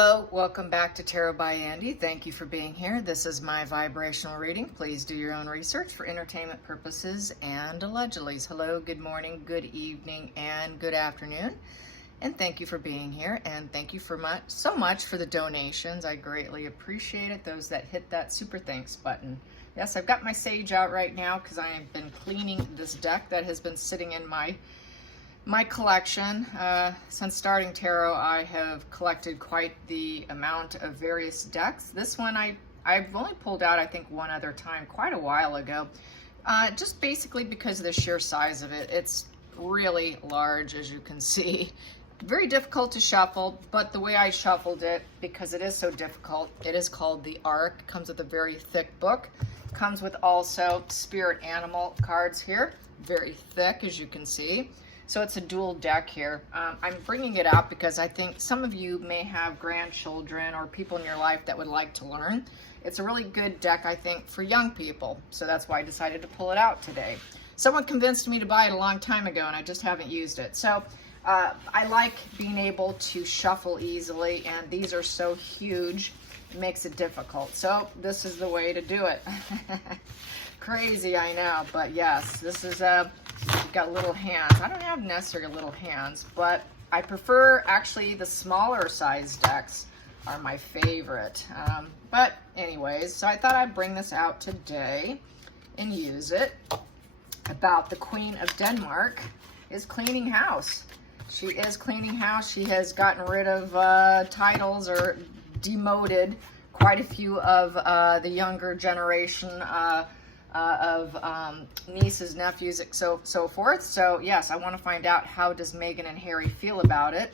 Hello, welcome back to Tarot by Andy. Thank you for being here. This is my vibrational reading. Please do your own research for entertainment purposes and allegedly. Hello, good morning, good evening, and good afternoon. And thank you for being here. And thank you so much for the donations. I greatly appreciate it. Those that hit that super thanks button. Yes, I've got my sage out right now because I have been cleaning this deck that has been sitting in my collection. Since starting tarot, I have collected quite the amount of various decks. This one I've only pulled out, I think, one other time quite a while ago, just basically because of the sheer size of it. It's really large, as you can see. Very difficult to shuffle, but the way I shuffled it, because it is so difficult, it is called the Ark. It comes with a very thick book. It comes with also spirit animal cards here, very thick, as you can see. So it's a dual deck here. I'm bringing it out because I think some of you may have grandchildren or people in your life that would like to learn. It's a really good deck, I think, for young people. So that's why I decided to pull it out today. Someone convinced me to buy it a long time ago and I just haven't used it. So I like being able to shuffle easily, and these are so huge, it makes it difficult. So this is the way to do it. Crazy, I know, but yes, this is you've got little hands. I don't have necessarily little hands, but I prefer actually the smaller size decks are my favorite. But anyways, so I thought I'd bring this out today and use it. About the Queen of Denmark is cleaning house. She is cleaning house. She has gotten rid of titles or demoted quite a few of the younger generation of nieces, nephews, so forth. So yes, I want to find out how does Meghan and Harry feel about it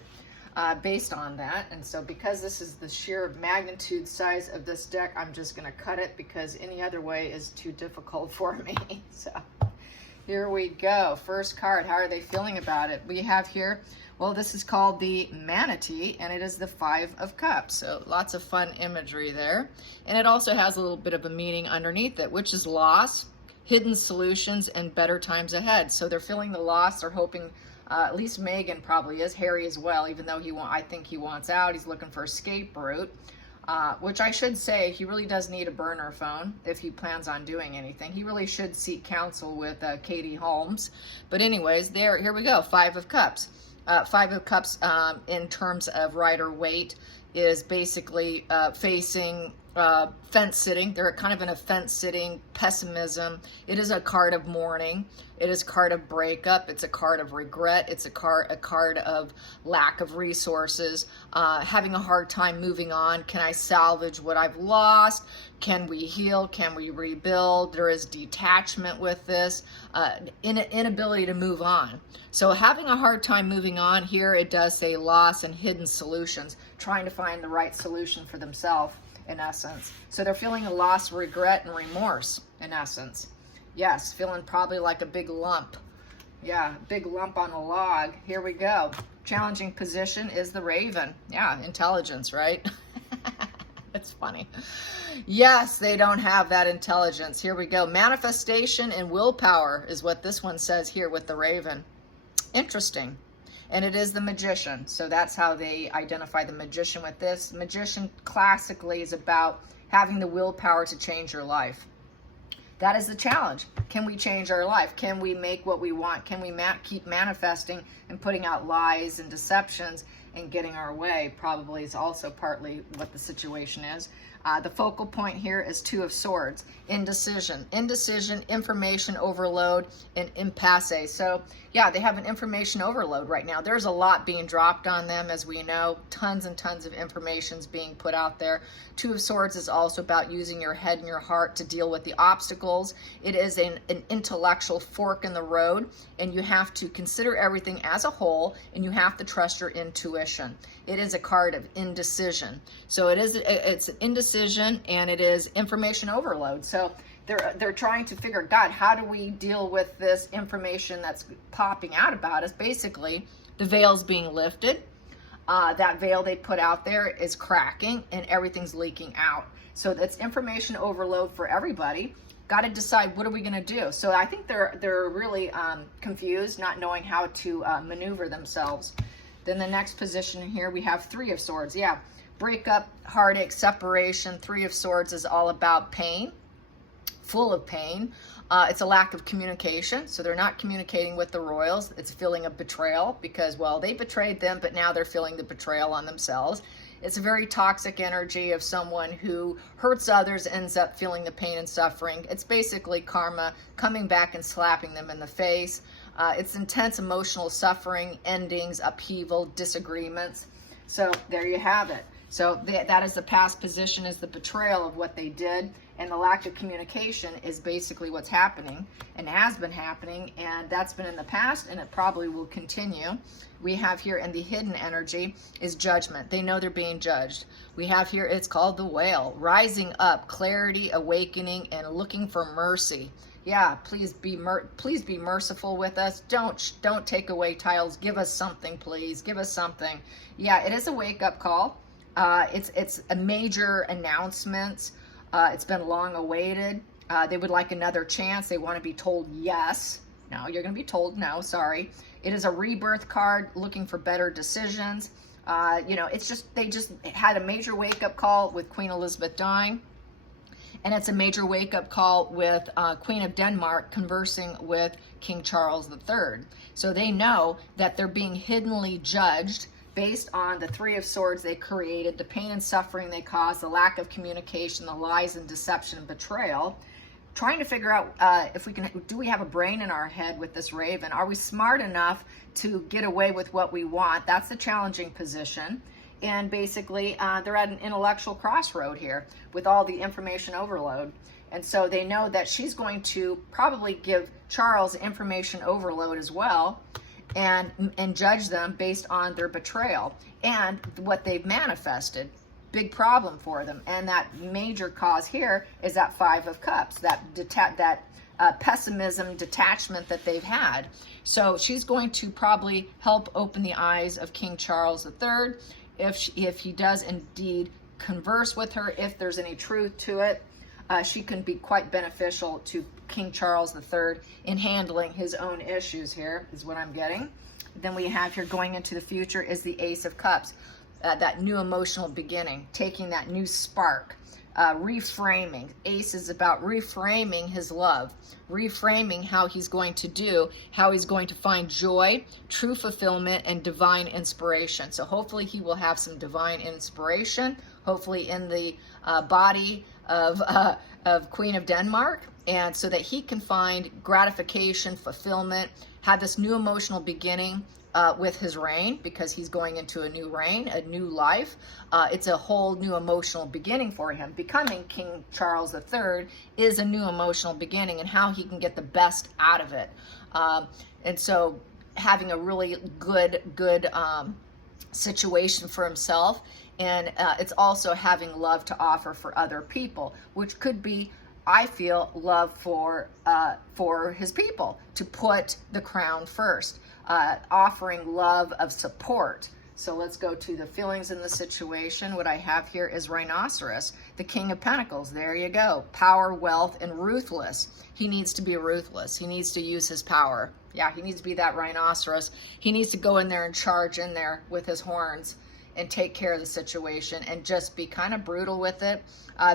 based on that. And so because this is the sheer magnitude size of this deck, I'm just going to cut it because any other way is too difficult for me. So here we go. First card, how are they feeling about it? We have here, well, this is called the Manatee, and it is the Five of Cups. So lots of fun imagery there. And it also has a little bit of a meaning underneath it, which is loss, hidden solutions, and better times ahead. So they're feeling the loss. They're hoping, at least Meghan probably is, Harry as well, even though I think he wants out. He's looking for a escape route. Which I should say, he really does need a burner phone if he plans on doing anything. He really should seek counsel with Katie Holmes. But anyways, here we go, Five of Cups. Five of Cups in terms of rider weight is basically facing fence sitting. They're kind of in a fence sitting pessimism. It is a card of mourning. It is a card of breakup. It's a card of regret. It's a card of lack of resources, having a hard time moving on. Can I salvage what I've lost? Can we heal? Can we rebuild? There is detachment with this, inability to move on. So having a hard time moving on here, it does say loss and hidden solutions, trying to find the right solution for themselves, in essence. So they're feeling a loss, regret, and remorse, in essence. Yes, feeling probably like a big lump. Yeah, big lump on a log. Here we go. Challenging position is the Raven. Yeah, intelligence, right? It's funny. Yes, they don't have that intelligence. Here we go. Manifestation and willpower is what this one says here with the Raven. Interesting. And it is the Magician. So that's how they identify the Magician with this. Magician classically is about having the willpower to change your life. That is the challenge. Can we change our life? Can we make what we want? Can we keep manifesting and putting out lies and deceptions and getting our way? Probably is also partly what the situation is. The focal point here is Two of Swords, indecision, information overload, and impasse. So yeah, they have an information overload right now. There's a lot being dropped on them, as we know. Tons and tons of information's being put out there. Two of Swords is also about using your head and your heart to deal with the obstacles. It is an intellectual fork in the road, and you have to consider everything as a whole, and you have to trust your intuition. It is a card of indecision. So it's an indecision, and it is information overload. So they're trying to figure, God, how do we deal with this information that's popping out about us? Basically, the veil's being lifted. That veil they put out there is cracking, and everything's leaking out. So it's information overload for everybody. Got to decide, what are we going to do? So I think they're really confused, not knowing how to maneuver themselves. Then the next position here, we have Three of Swords. Yeah, breakup, heartache, separation. Three of Swords is all about pain, full of pain. It's a lack of communication. So they're not communicating with the royals. It's a feeling of betrayal because, well, they betrayed them, but now they're feeling the betrayal on themselves. It's a very toxic energy of someone who hurts others, ends up feeling the pain and suffering. It's basically karma coming back and slapping them in the face. It's intense emotional suffering, endings, upheaval, disagreements. So there you have it. So that is the past position, is the betrayal of what they did, and the lack of communication is basically what's happening and has been happening, and that's been in the past, and it probably will continue. We have here in the hidden energy is judgment. They know they're being judged. We have here, it's called the Whale, rising up, clarity, awakening, and looking for mercy. Yeah, please be merciful with us. Don't take away titles. Give us something, please. Give us something. Yeah, it is a wake-up call. It's a major announcement. It's been long awaited. They would like another chance. They want to be told yes. No, you're going to be told no, sorry. It is a rebirth card, looking for better decisions. You know, it's just, they just had a major wake-up call with Queen Elizabeth dying. And it's a major wake-up call with Queen of Denmark conversing with King Charles III. So they know that they're being hiddenly judged based on the Three of Swords they created, the pain and suffering they caused, the lack of communication, the lies and deception and betrayal. Trying to figure out if we can, do we have a brain in our head with this Raven? Are we smart enough to get away with what we want? That's the challenging position. And basically, they're at an intellectual crossroad here with all the information overload. And so they know that she's going to probably give Charles information overload as well, and judge them based on their betrayal and what they've manifested. Big problem for them. And that major cause here is that Five of Cups, that pessimism, detachment that they've had. So she's going to probably help open the eyes of King Charles III if he does indeed converse with her, if there's any truth to it. She can be quite beneficial to King Charles III in handling his own issues here, is what I'm getting. Then we have here, going into the future, is the Ace of Cups. That new emotional beginning, taking that new spark, reframing. Ace is about reframing his love, reframing how he's going to do, how he's going to find joy, true fulfillment, and divine inspiration. So hopefully he will have some divine inspiration, hopefully in the body of Queen of Denmark, and so that he can find gratification, fulfillment, have this new emotional beginning with his reign, because he's going into a new reign, a new life. It's a whole new emotional beginning for him. Becoming King Charles III is a new emotional beginning, and how he can get the best out of it. And so having a really good situation for himself, and it's also having love to offer for other people, which could be, I feel, love for his people, to put the crown first. Offering love of support. So let's go to the feelings in the situation. What I have here is Rhinoceros, the King of Pentacles. There you go. Power, wealth, and ruthless. He needs to be ruthless. He needs to use his power. Yeah, he needs to be that rhinoceros. He needs to go in there and charge in there with his horns and take care of the situation and just be kind of brutal with it.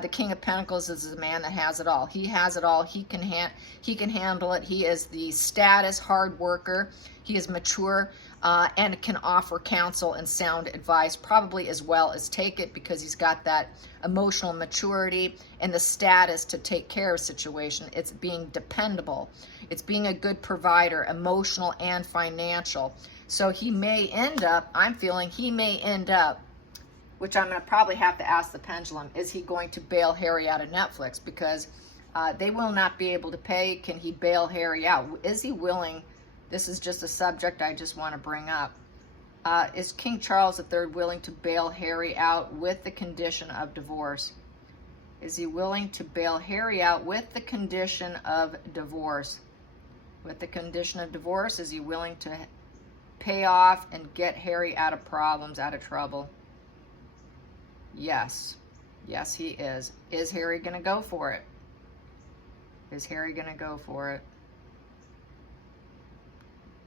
The King of Pentacles is a man that has it all. He has it all. He can handle it. He is the status hard worker. He is mature and can offer counsel and sound advice, probably as well as take it, because he's got that emotional maturity and the status to take care of a situation. It's being dependable. It's being a good provider, emotional and financial. So he may end up, I'm feeling he may end up, which I'm going to probably have to ask the pendulum, is he going to bail Harry out of Netflix? Because they will not be able to pay. Can he bail Harry out? Is he willing? This is just a subject I just want to bring up. Is King Charles III willing to bail Harry out with the condition of divorce? Is he willing to bail Harry out with the condition of divorce? With the condition of divorce, is he willing to pay off and get Harry out of problems, out of trouble? Yes. Yes, he is. Is Harry going to go for it? Is Harry going to go for it?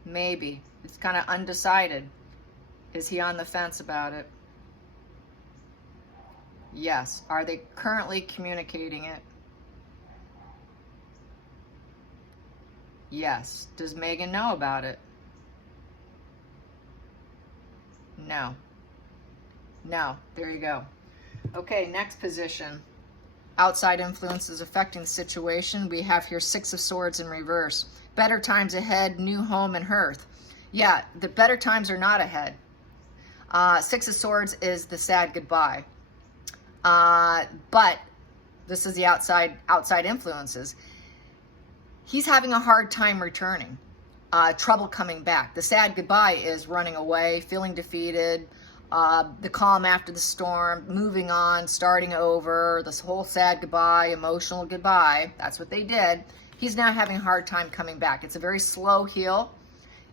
Maybe. It's kind of undecided. Is he on the fence about it? Yes. Are they currently communicating it? Yes. Does Megan know about it? No. No. There you go. Okay, next position. Outside influences affecting the situation. We have here 6 of Swords in reverse. Better times ahead, new home and hearth. Yeah, the better times are not ahead. 6 of Swords is the sad goodbye. But this is the outside influences. He's having a hard time returning. Trouble coming back. The sad goodbye is running away, feeling defeated, the calm after the storm, moving on, starting over, this whole sad goodbye, emotional goodbye. That's what they did. He's now having a hard time coming back. It's a very slow heal.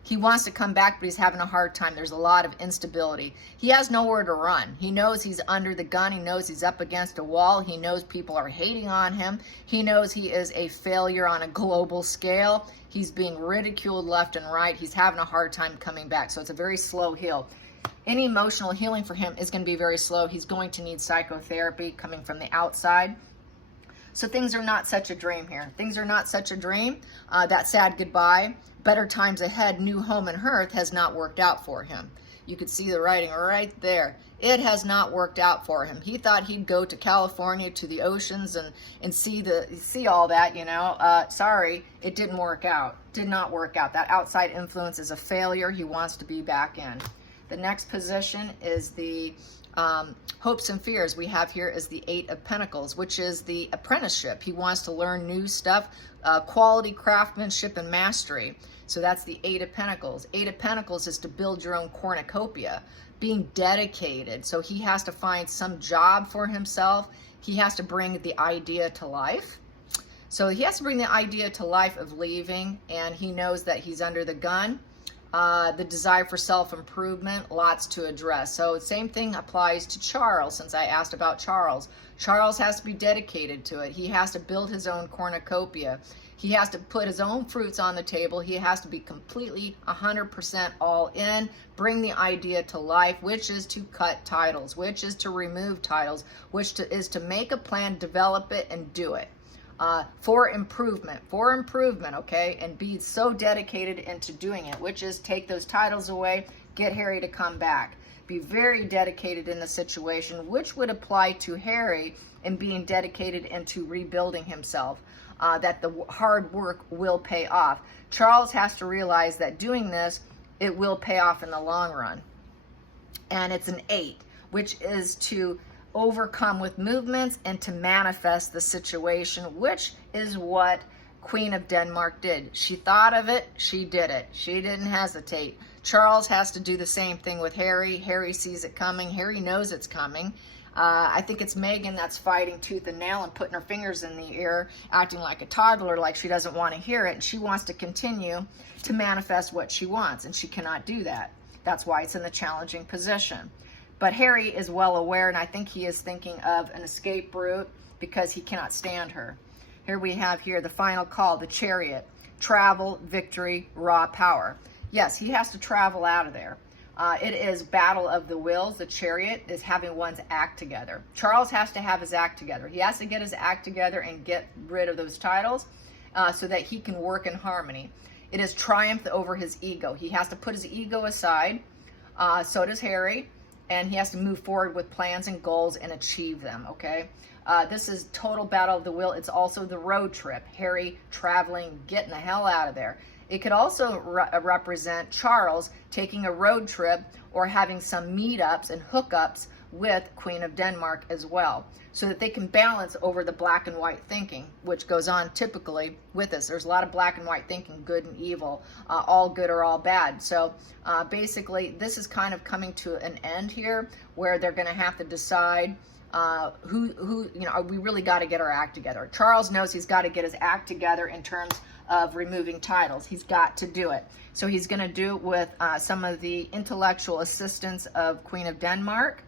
He wants to come back, but he's having a hard time. There's a lot of instability. He has nowhere to run. He knows he's under the gun. He knows he's up against a wall. He knows people are hating on him. He knows he is a failure on a global scale. He's being ridiculed left and right. He's having a hard time coming back. So it's a very slow heal. Any emotional healing for him is going to be very slow. He's going to need psychotherapy coming from the outside. So things are not such a dream here. Things are not such a dream. That sad goodbye, better times ahead, new home and hearth has not worked out for him. You could see the writing right there. It has not worked out for him. He thought he'd go to California, to the oceans, and see all that, you know. Sorry, it didn't work out. Did not work out. That outside influence is a failure. He wants to be back in. The next position is the hopes and fears. We have here is the 8 of Pentacles, which is the apprenticeship. He wants to learn new stuff, quality craftsmanship and mastery. So that's the 8 of Pentacles. 8 of Pentacles is to build your own cornucopia, being dedicated. So he has to find some job for himself. He has to bring the idea to life. So he has to bring the idea to life of leaving, and he knows that he's under the gun. The desire for self-improvement, lots to address. So same thing applies to Charles, since I asked about Charles. Charles has to be dedicated to it. He has to build his own cornucopia. He has to put his own fruits on the table. He has to be completely 100% all in, bring the idea to life, which is to cut titles, which is to remove titles, which is to make a plan, develop it, and do it. For improvement, okay, and be so dedicated into doing it, which is take those titles away, get Harry to come back. Be very dedicated in the situation, which would apply to Harry in being dedicated into rebuilding himself, that the hard work will pay off. Charles has to realize that doing this, it will pay off in the long run. And it's an 8, which is to overcome with movements and to manifest the situation, which is what Queen of Denmark did. She thought of it, she did it. She didn't hesitate. Charles has to do the same thing with Harry. Harry sees it coming. Harry knows it's coming. I think it's Megan that's fighting tooth and nail and putting her fingers in the air, acting like a toddler, like she doesn't want to hear it, and she wants to continue to manifest what she wants, and she cannot do that. That's why it's in the challenging position. But Harry is well aware, and I think he is thinking of an escape route because he cannot stand her. Here we have here the final call, the Chariot. Travel, victory, raw power. Yes, he has to travel out of there. It is battle of the wills. The Chariot is having one's act together. Charles has to have his act together. He has to get his act together and get rid of those titles so that he can work in harmony. It is triumph over his ego. He has to put his ego aside. So does Harry. And he has to move forward with plans and goals and achieve them, okay? This is total battle of the will. It's also the road trip. Harry traveling, getting the hell out of there. It could also represent Charles taking a road trip or having some meetups and hookups with Queen of Denmark as well, so that they can balance over the black and white thinking, which goes on typically with us. There's a lot of black and white thinking, good and evil, all good or all bad. So basically, this is kind of coming to an end here, where they're going to have to decide who, you know, we really got to get our act together. Charles knows he's got to get his act together in terms of removing titles. He's got to do it. So he's going to do it with some of the intellectual assistance of Queen of Denmark,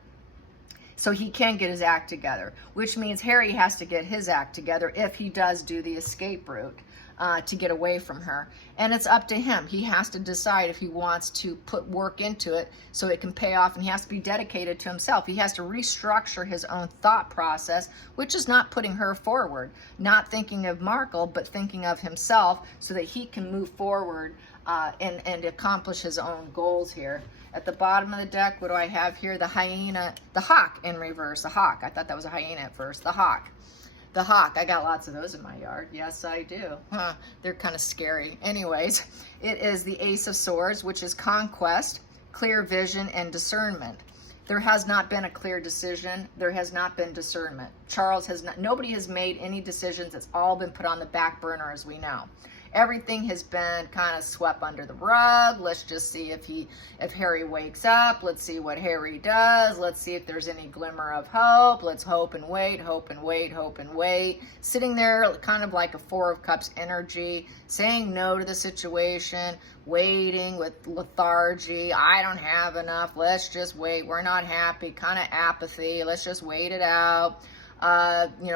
so he can get his act together, which means Harry has to get his act together if he does do the escape route. to get away from her. And it's up to him. He has to decide if he wants to put work into it so it can pay off, and he has to be dedicated to himself. He has to restructure his own thought process, which is not putting her forward, not thinking of Markle, but thinking of himself so that he can move forward and accomplish his own goals here. At the bottom of the deck, what do I have here? The hyena, the hawk in reverse. The hawk. I thought that was a hyena at first. The hawk. The hawk. I got lots of those in my yard. Yes, I do. Huh. They're kind of scary. Anyways, it is the Ace of Swords, which is conquest, clear vision, and discernment. There has not been a clear decision. There has not been discernment. Charles has not, nobody has made any decisions. It's all been put on the back burner, as we know. Everything has been kind of swept under the rug. Let's just see if Harry wakes up. Let's see what Harry does. Let's see if there's any glimmer of hope. Let's hope and wait, hope and wait, hope and wait. Sitting there kind of like a Four of Cups energy, saying no to the situation, waiting with lethargy. I don't have enough. Let's just wait. We're not happy. Kind of apathy. Let's just wait it out.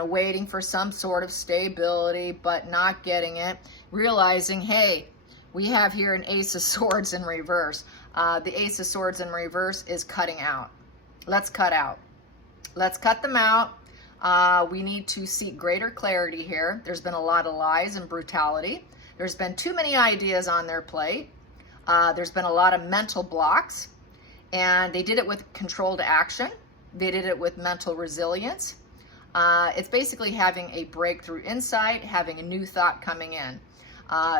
Waiting for some sort of stability, but not getting it. Realizing, hey, we have here an Ace of Swords in reverse. The Ace of Swords in reverse is cutting out. Let's cut out. Let's cut them out. We need to seek greater clarity here. There's been a lot of lies and brutality. There's been too many ideas on their plate. There's been a lot of mental blocks, and they did it with controlled action. They did it with mental resilience. It's basically having a breakthrough insight, having a new thought coming in.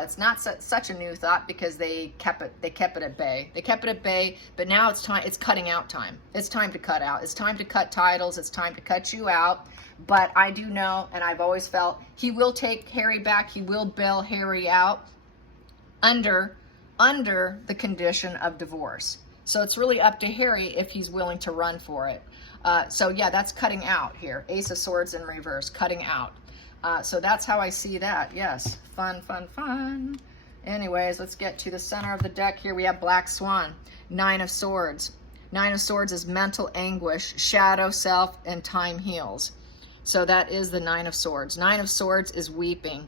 It's not such a new thought because they kept it at bay. They kept it at bay, but now it's time. It's cutting out time. It's time to cut out. It's time to cut titles. It's time to cut you out. But I do know, and I've always felt, he will take Harry back. He will bail Harry out under the condition of divorce. So it's really up to Harry if he's willing to run for it. So yeah, that's cutting out here. Ace of Swords in reverse, cutting out. So that's how I see that. Yes, fun, fun, fun. Anyways, let's get to the center of the deck here. We have Black Swan, Nine of Swords. Nine of Swords is mental anguish, shadow self, and time heals. So that is the Nine of Swords. Nine of Swords is weeping.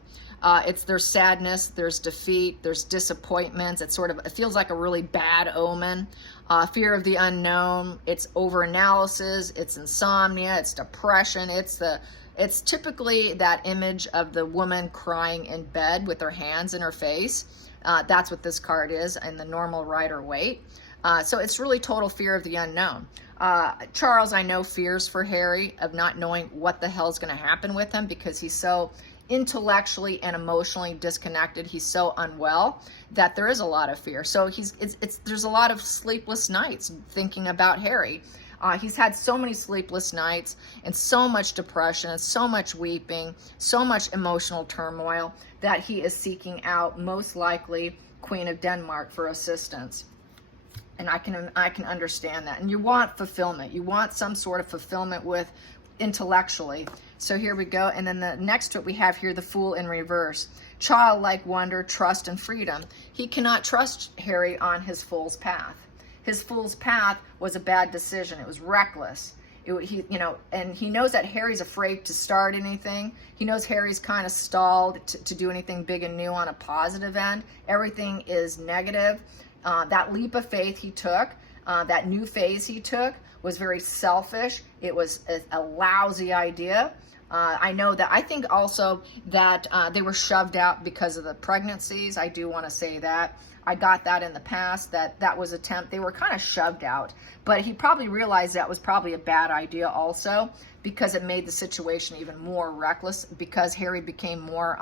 There's sadness, there's defeat, there's disappointments. It feels like a really bad omen. Fear of the unknown. It's overanalysis. It's insomnia. It's depression. It's typically that image of the woman crying in bed with her hands in her face. That's what this card is in the normal Rider-Waite. So it's really total fear of the unknown. Charles, I know, fears for Harry of not knowing what the hell is going to happen with him because he's so intellectually and emotionally disconnected. He's so unwell that there is a lot of fear. So there's a lot of sleepless nights thinking about Harry. He's had so many sleepless nights and so much depression and so much weeping, so much emotional turmoil that he is seeking out, most likely, Queen of Denmark for assistance. And I can understand that. And you want fulfillment. You want some sort of fulfillment with intellectually. So here we go. And then the next to it we have here the Fool in reverse. Childlike wonder, trust, and freedom. He cannot trust Harry on his fool's path. His fool's path was a bad decision. It was reckless. And he knows that Harry's afraid to start anything. He knows Harry's kind of stalled to do anything big and new on a positive end. Everything is negative. That leap of faith he took, that new phase he took, was very selfish. It was a lousy idea. I think also that they were shoved out because of the pregnancies. I do want to say that. I got that in the past, that was they were kind of shoved out. But he probably realized that was probably a bad idea also because it made the situation even more reckless because Harry became more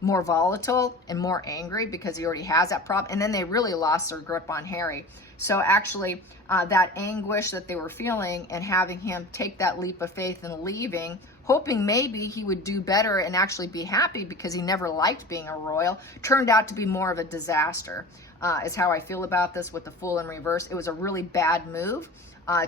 volatile and more angry because he already has that problem. And then they really lost their grip on Harry. So actually, that anguish that they were feeling and having him take that leap of faith and leaving, hoping maybe he would do better and actually be happy because he never liked being a royal, turned out to be more of a disaster, is how I feel about this with the Fool in reverse. It was a really bad move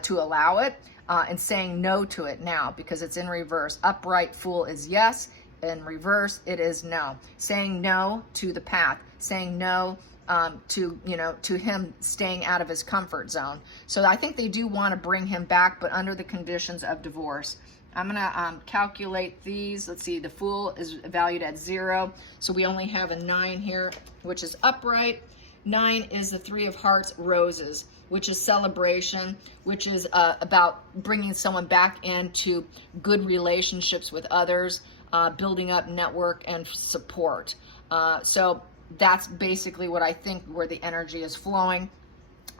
to allow it and saying no to it now because it's in reverse. Upright Fool is yes. In reverse, it is no. Saying no to the path. Saying no to him staying out of his comfort zone. So I think they do want to bring him back, but under the conditions of divorce. I'm going to calculate these. Let's see, the Fool is valued at 0. So we only have a 9 here, which is upright. 9 is the 3 of Hearts, Roses, which is celebration, which is about bringing someone back into good relationships with others, building up network and support. So that's basically what I think where the energy is flowing.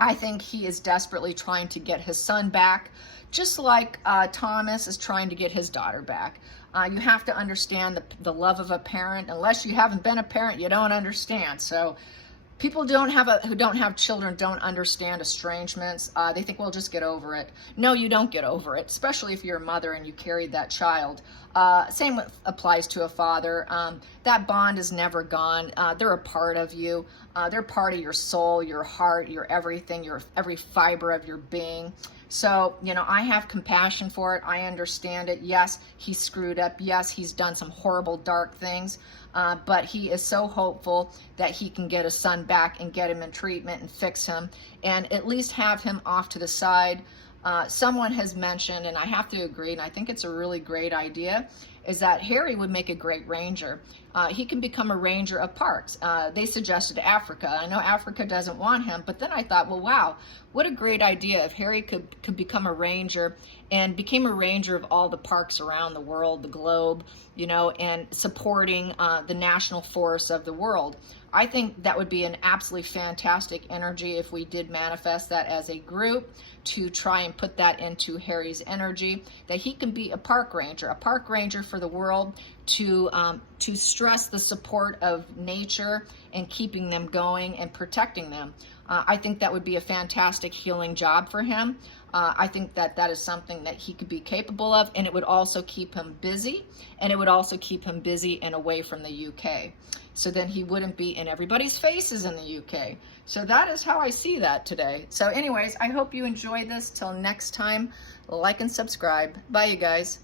I think he is desperately trying to get his son back, just like Thomas is trying to get his daughter back. You have to understand the love of a parent. Unless you haven't been a parent, you don't understand. So people who don't have children don't understand estrangements. They think, well, just get over it. No, you don't get over it, especially if you're a mother and you carried that child. Same applies to a father. That bond is never gone. They're a part of you. They're part of your soul, your heart, your everything, your every fiber of your being. So, I have compassion for it. I understand it. Yes, he screwed up. Yes, he's done some horrible, dark things. But he is so hopeful that he can get his son back and get him in treatment and fix him and at least have him off to the side. Someone has mentioned, and I have to agree, and I think it's a really great idea, is that Harry would make a great ranger. He can become a ranger of parks. They suggested Africa. I know Africa doesn't want him, but then I thought, well, wow, what a great idea if Harry could become a ranger and became a ranger of all the parks around the world, the globe, and supporting the national forests of the world. I think that would be an absolutely fantastic energy if we did manifest that as a group, to try and put that into Harry's energy, that he can be a park ranger for the world, to stress the support of nature and keeping them going and protecting them. I think that would be a fantastic healing job for him. I think that is something that he could be capable of, and it would also keep him busy, and it would also keep him busy and away from the UK. So then he wouldn't be in everybody's faces in the UK. So that is how I see that today. So anyways, I hope you enjoy this. Till next time, like and subscribe. Bye, you guys.